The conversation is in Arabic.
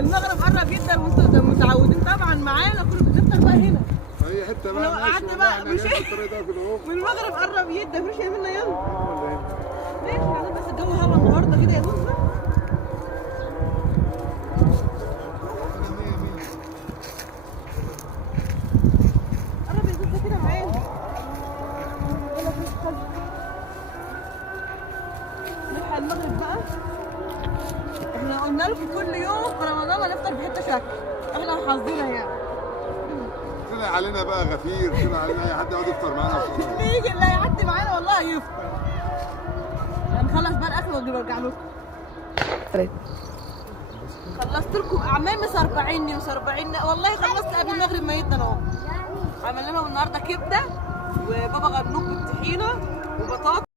المغرب قرب جدا وانتوا متعودين طبعا معانا كله بنفطر بقى هنا. هي حته بقى لو قعدنا بقى مش والمغرب قرب جدا مش يعملنا يلا. ماشي يعني بس الجو هوا النهارده كده يا دوب. قرب يا دوب كده معانا. نلحق المغرب بقى. احنا قلنا لكم كل يوم في رمضان هنفطر بحته شكل، احنا حافظينها يعني. طلع علينا بقى غفير، طلع علينا اي حد يقعد يفطر معانا. اللي يجي اللي هيعدي معانا والله هيفطر. هنخلص بقى الاكل ونرجع لكم. خلصت لكم اعمال مسربعيني والله خلصت قبل المغرب ميتنا اهو. عملنا لهم النهارده كبده وبابا غنوج بالطحينه وبطاطا.